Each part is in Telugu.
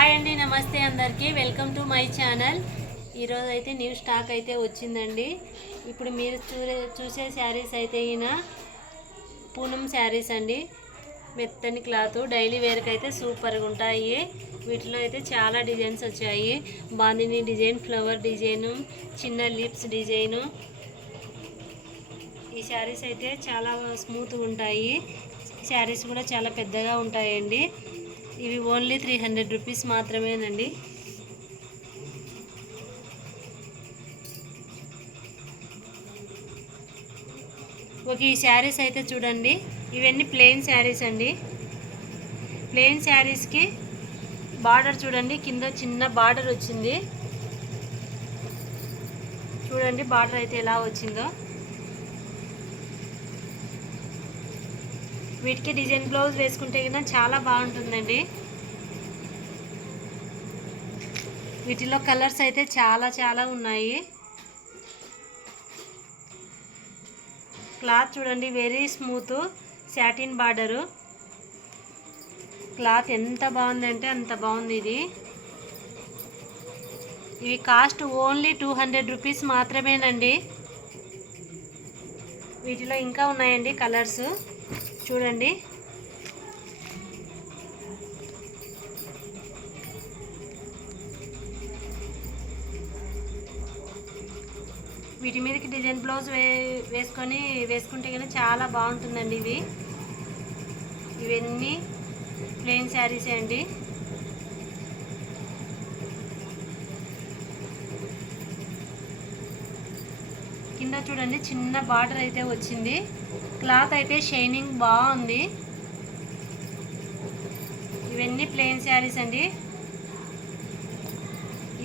హాయ్ అండి, నమస్తే అందరికీ. Welcome to my channel. ఈరోజు అయితే న్యూ స్టాక్ అయితే వచ్చిందండి. ఇప్పుడు మీరు చూసే శారీస్ అయితే ఈయన పూనం శారీస్ అండి. మెత్తని క్లాత్, డైలీ వేర్కి అయితే సూపర్గా ఉంటాయి. వీటిలో అయితే చాలా డిజైన్స్ వచ్చాయి. బాందిని డిజైన్, ఫ్లవర్ డిజైను, చిన్న లిప్స్ డిజైను. ఈ శారీస్ అయితే చాలా స్మూత్గా ఉంటాయి. శారీస్ కూడా చాలా పెద్దగా ఉంటాయండి. ఇవి ఓన్లీ 300 రూపీస్ మాత్రమేనండి. ఓకే, ఈ శారీస్ అయితే చూడండి. ఇవన్నీ ప్లెయిన్ శారీస్ అండి. ప్లెయిన్ శారీస్కి బార్డర్ చూడండి, కింద చిన్న బార్డర్ వచ్చింది. చూడండి బార్డర్ అయితే ఎలా వచ్చిందో. వీటికి డిజైన్ బ్లౌజ్ వేసుకుంటే కన్నా చాలా బాగుంటుందండి. వీటిలో కలర్స్ అయితే చాలా ఉన్నాయి. క్లాత్ చూడండి, very smooth satin border. Cloth ఎంత బాగుందంటే అంత బాగుంది ఇది. ఇవి కాస్ట్ ఓన్లీ 200 రూపీస్ మాత్రమేనండి. వీటిలో ఇంకా ఉన్నాయండి కలర్స్ చూడండి. వీటి మీదకి డిజైన్ బ్లౌజ్ వేసుకుంటే కానీ చాలా బాగుంటుందండి. ఇవన్నీ ప్లెయిన్ శారీసే అండి. కింద చూడండి చిన్న బార్డర్ అయితే వచ్చింది. క్లాత్ అయితే షైనింగ్ బాగుంది. ఇవన్నీ ప్లెయిన్ శారీస్ అండి.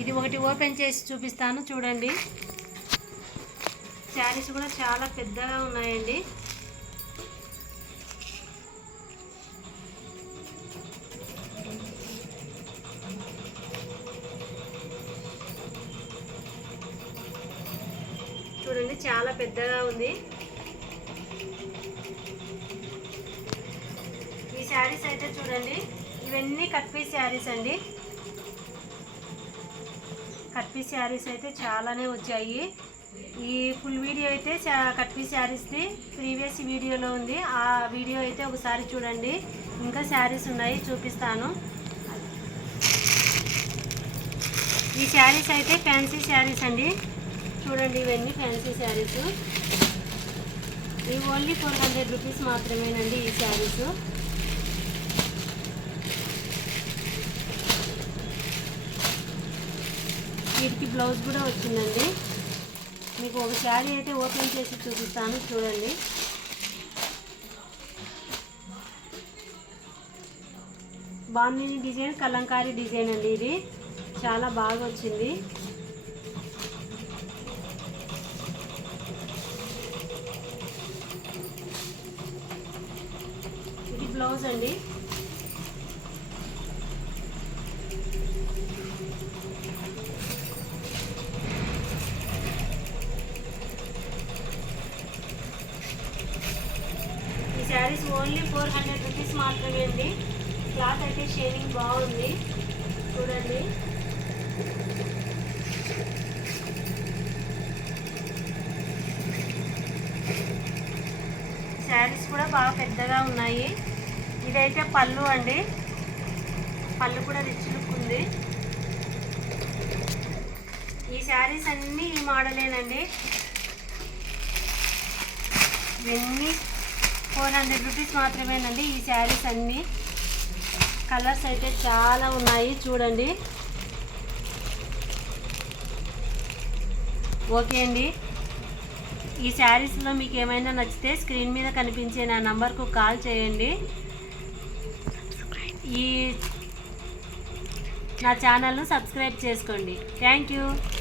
ఇది ఒకటి ఓపెన్ చేసి చూపిస్తాను చూడండి. శారీస్ కూడా చాలా పెద్దగా ఉన్నాయండి. చూడండి చాలా పెద్దగా ఉంది. ఈ శారీస్ అయితే చూడండి, ఇవన్నీ కట్ పీస్ శారీస్ అండి. కట్ పీస్ శారీస్ అయితే చాలానే వచ్చాయి. ఈ ఫుల్ వీడియో అయితే కట్ పీస్ శారీస్ది ప్రీవియస్ వీడియోలో ఉంది. ఆ వీడియో అయితే ఒకసారి చూడండి. ఇంకా శారీస్ ఉన్నాయి, చూపిస్తాను. ఈ శారీస్ అయితే ఫ్యాన్సీ శారీస్ అండి. చూడండి ఇవన్నీ ఫ్యాన్సీ శారీస్. ఇవి ఓన్లీ 400 రూపీస్ మాత్రమేనండి ఈ శారీస్. వీటికి బ్లౌజ్ కూడా వచ్చిందండి. మీకు ఒక శారీ అయితే ఓపెన్ చేసి చూపిస్తాను చూడండి. బాందిని డిజైన్, కలంకారీ డిజైన్ అండి. ఇది చాలా బాగా వచ్చింది. ఇది బ్లౌజ్ అండి. ఈ శారీస్ ఓన్లీ 400 రూపీస్ మాత్రమే అండి. క్లాత్ అయితే షైనింగ్ బాగుంది చూడండి. శారీస్ కూడా బాగా పెద్దగా ఉన్నాయి. ఇదైతే పళ్ళు అండి. పళ్ళు కూడా రిచ్ లుక్ ఉంది. ఈ శారీస్ అన్నీ ఈ మోడలేనండి. ఇవన్నీ 400 రూపీస్ మాత్రమేనండి ఈ శారీస్ అన్నీ. కలర్స్ అయితే చాలా ఉన్నాయి చూడండి. ఓకే అండి, ఈ శారీస్లో మీకు ఏమైనా నచ్చితే స్క్రీన్ మీద కనిపించే నా నంబర్కు కాల్ చేయండి. నా ఛానల్ను సబ్స్క్రైబ్ చేసుకోండి. Thank you.